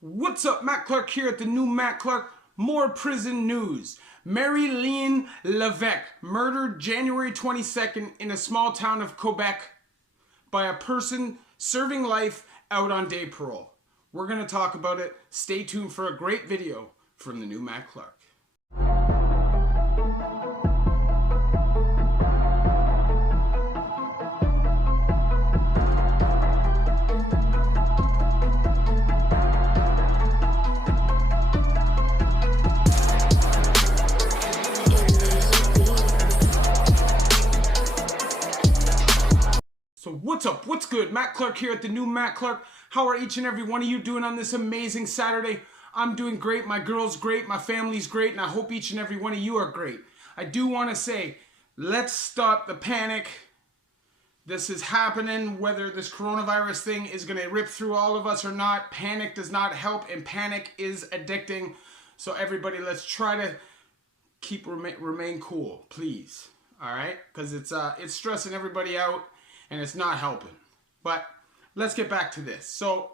What's up, Matt Clark here at the new Matt Clark. More prison news. Marylene Levesque murdered January 22nd in a small town of Quebec by a person serving life out on day parole. We're going to talk about it. Stay tuned for a great video from the new Matt Clark. So what's up? What's good? Matt Clark here at the new Matt Clark. How are each and every one of you doing on this amazing Saturday? I'm doing great. My girl's great. My family's great. And I hope each and every one of you are great. I do want to say, let's stop the panic. This is happening. Whether this coronavirus thing is going to rip through all of us or not, panic does not help. And panic is addicting. So everybody, let's try to remain cool, please. All right? Because it's stressing everybody out. And it's not helping. But let's get back to this. So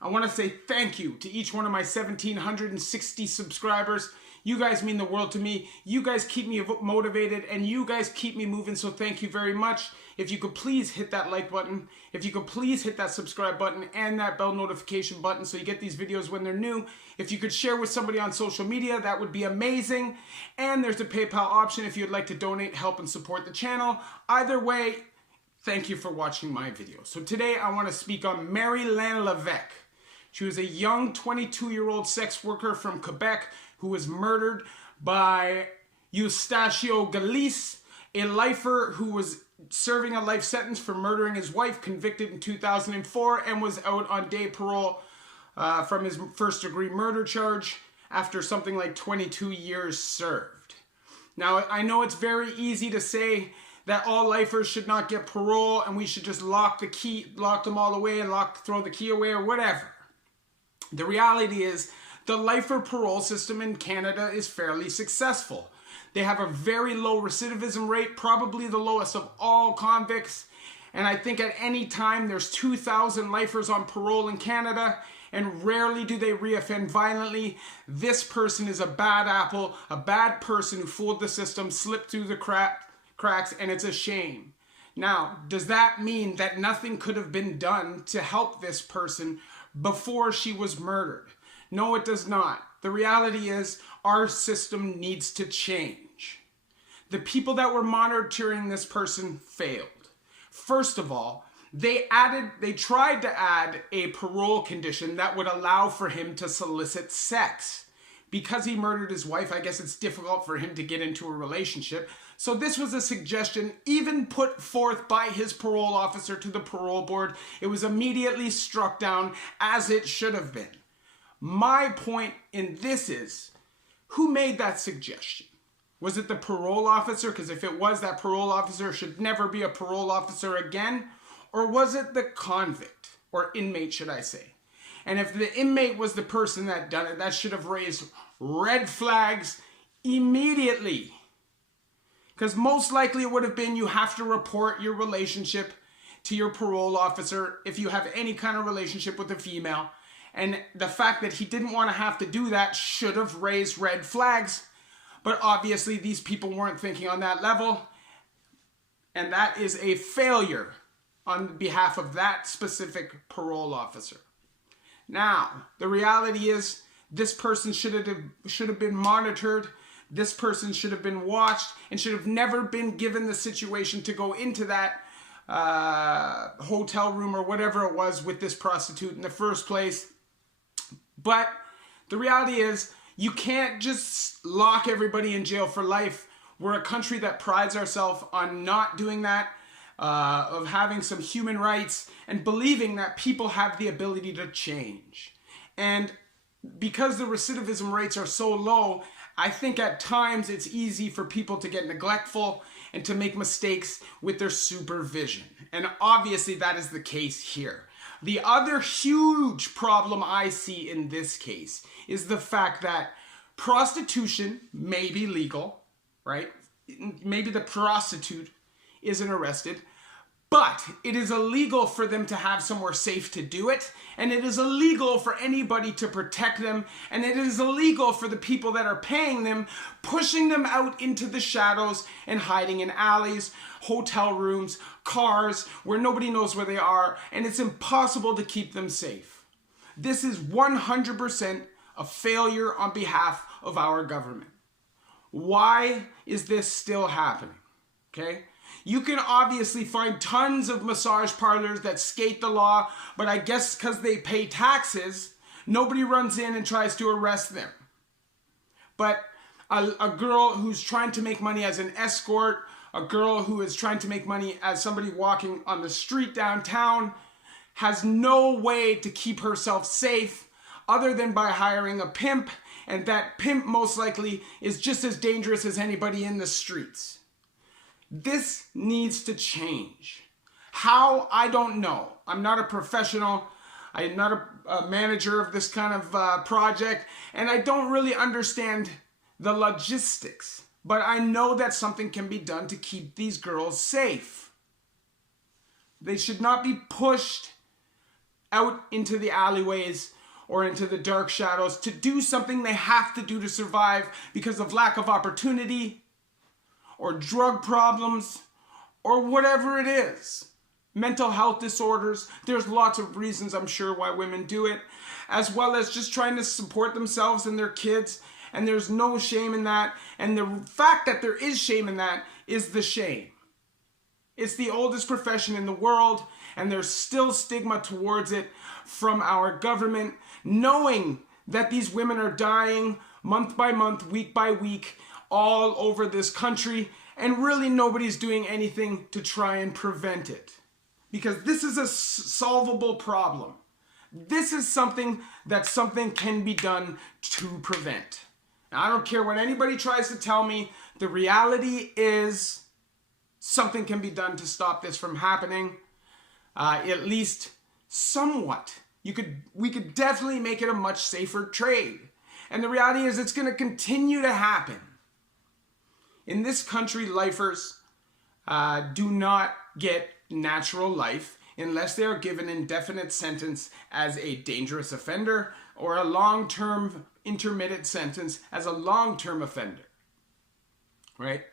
I want to say thank you to each one of my 1,760 subscribers. You guys mean the world to me. You guys keep me motivated and you guys keep me moving. So thank you very much. If you could please hit that like button. If you could please hit that subscribe button and that bell notification button so you get these videos when they're new. If you could share with somebody on social media, that would be amazing. And there's a PayPal option if you'd like to donate, help, and support the channel. Either way, thank you for watching my video. So today I want to speak on Marylene Levesque. She was a young 22-year-old sex worker from Quebec who was murdered by Eustacio Galice, a lifer who was serving a life sentence for murdering his wife, convicted in 2004, and was out on day parole from his first-degree murder charge after something like 22 years served. Now, I know it's very easy to say that all lifers should not get parole and we should just lock them all away and throw the key away or whatever. The reality is the lifer parole system in Canada is fairly successful. They have a very low recidivism rate, probably the lowest of all convicts. And I think at any time there's 2,000 lifers on parole in Canada, and rarely do they reoffend violently. This person is a bad apple, a bad person who fooled the system, slipped through the cracks, and it's a shame. Now, does that mean that nothing could have been done to help this person before she was murdered? No, it does not. The reality is our system needs to change. The people that were monitoring this person failed. First of all, they tried to add a parole condition that would allow for him to solicit sex. Because he murdered his wife, I guess it's difficult for him to get into a relationship. So this was a suggestion even put forth by his parole officer to the parole board. It was immediately struck down, as it should have been. My point in this is, who made that suggestion? Was it the parole officer? Because if it was, that parole officer should never be a parole officer again. Or was it the convict, or inmate should I say? And if the inmate was the person that done it, that should have raised red flags immediately. Because most likely it would have been you have to report your relationship to your parole officer if you have any kind of relationship with a female. And the fact that he didn't want to have to do that should have raised red flags. But obviously these people weren't thinking on that level. And that is a failure on behalf of that specific parole officer. Now, the reality is this person should have been monitored. This person should have been watched and should have never been given the situation to go into that hotel room or whatever it was with this prostitute in the first place. But the reality is you can't just lock everybody in jail for life. We're a country that prides ourselves on not doing that, of having some human rights and believing that people have the ability to change. And because the recidivism rates are so low, I think at times it's easy for people to get neglectful and to make mistakes with their supervision. And obviously that is the case here. The other huge problem I see in this case is the fact that prostitution may be legal, right? Maybe the prostitute isn't arrested, But it is illegal for them to have somewhere safe to do it, and it is illegal for anybody to protect them, and it is illegal for the people that are paying them, pushing them out into the shadows and hiding in alleys, hotel rooms, cars, where nobody knows where they are, and it's impossible to keep them safe. This is 100% a failure on behalf of our government. Why is this still happening? Okay? You can obviously find tons of massage parlors that skate the law, but I guess because they pay taxes, nobody runs in and tries to arrest them. But a girl who's trying to make money as an escort, a girl who is trying to make money as somebody walking on the street downtown, has no way to keep herself safe other than by hiring a pimp, and that pimp most likely is just as dangerous as anybody in the streets. This needs to change. How? I don't know. I'm not a professional. I'm not a manager of this kind of project, and I don't really understand the logistics. But I know that something can be done to keep these girls safe. They should not be pushed out into the alleyways or into the dark shadows to do something they have to do to survive because of lack of opportunity, or drug problems, or whatever it is. Mental health disorders. There's lots of reasons, I'm sure, why women do it, as well as just trying to support themselves and their kids, and there's no shame in that. And the fact that there is shame in that is the shame. It's the oldest profession in the world, and there's still stigma towards it from our government, knowing that these women are dying month by month, week by week, all over this country, and really nobody's doing anything to try and prevent it. Because this is a solvable problem. This is something can be done to prevent. Now, I don't care what anybody tries to tell me, the reality is something can be done to stop this from happening, at least somewhat. We could definitely make it a much safer trade. And the reality is it's going to continue to happen. In this country, lifers do not get natural life unless they are given an indefinite sentence as a dangerous offender or a long-term intermittent sentence as a long-term offender. Right?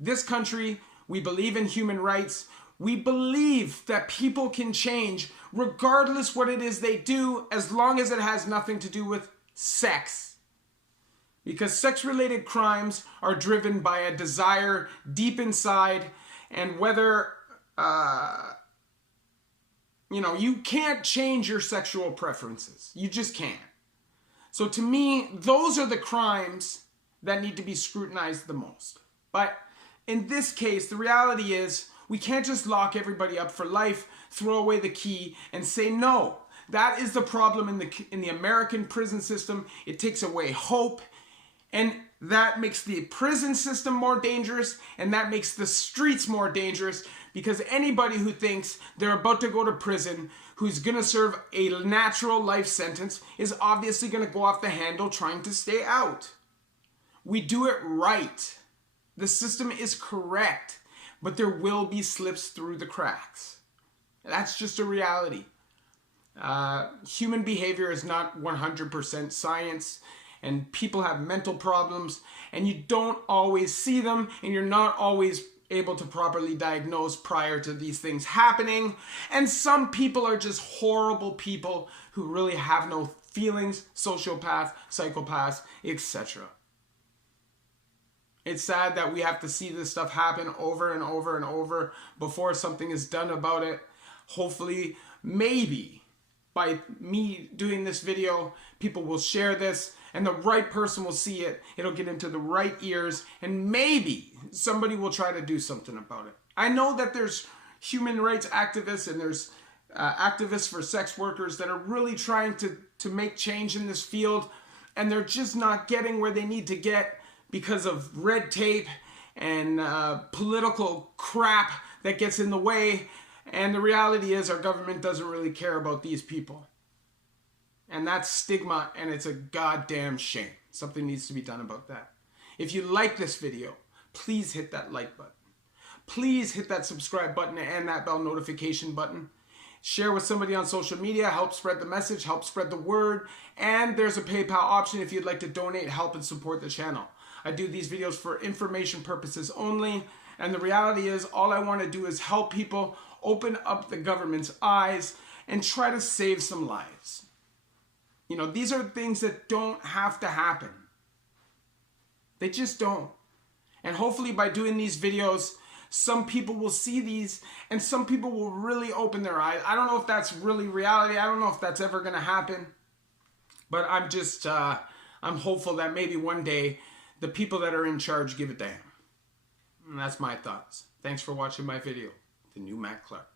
This country, we believe in human rights. We believe that people can change regardless what it is they do, as long as it has nothing to do with sex. Because sex-related crimes are driven by a desire deep inside, and whether, you can't change your sexual preferences. You just can't. So to me, those are the crimes that need to be scrutinized the most. But in this case, the reality is we can't just lock everybody up for life, throw away the key, and say no. That is the problem in the American prison system. It takes away hope. And that makes the prison system more dangerous, and that makes the streets more dangerous, because anybody who thinks they're about to go to prison, who's going to serve a natural life sentence, is obviously going to go off the handle trying to stay out. We do it right. The system is correct, but there will be slips through the cracks. That's just a reality. Human behavior is not 100% science. And people have mental problems, and you don't always see them, and you're not always able to properly diagnose prior to these things happening. And some people are just horrible people who really have no feelings, sociopaths, psychopaths, etc. It's sad that we have to see this stuff happen over and over and over before something is done about it. Hopefully, maybe, by me doing this video, people will share this, and the right person will see it. It'll get into the right ears, and maybe somebody will try to do something about it. I know that there's human rights activists, and there's activists for sex workers that are really trying to make change in this field, and they're just not getting where they need to get because of red tape and political crap that gets in the way. And the reality is our government doesn't really care about these people. And that's stigma, and it's a goddamn shame. Something needs to be done about that. If you like this video, please hit that like button. please hit that subscribe button and that bell notification button. Share with somebody on social media, help spread the message, help spread the word. And there's a PayPal option if you'd like to donate, help, and support the channel. I do these videos for information purposes only. And the reality is, all I want to do is help people open up the government's eyes and try to save some lives. You know, these are things that don't have to happen. They just don't. And hopefully by doing these videos, some people will see these and some people will really open their eyes. I don't know if that's really reality. I don't know if that's ever going to happen. But I'm just, I'm hopeful that maybe one day the people that are in charge give a damn. And that's my thoughts. Thanks for watching my video. The new Matt Clark.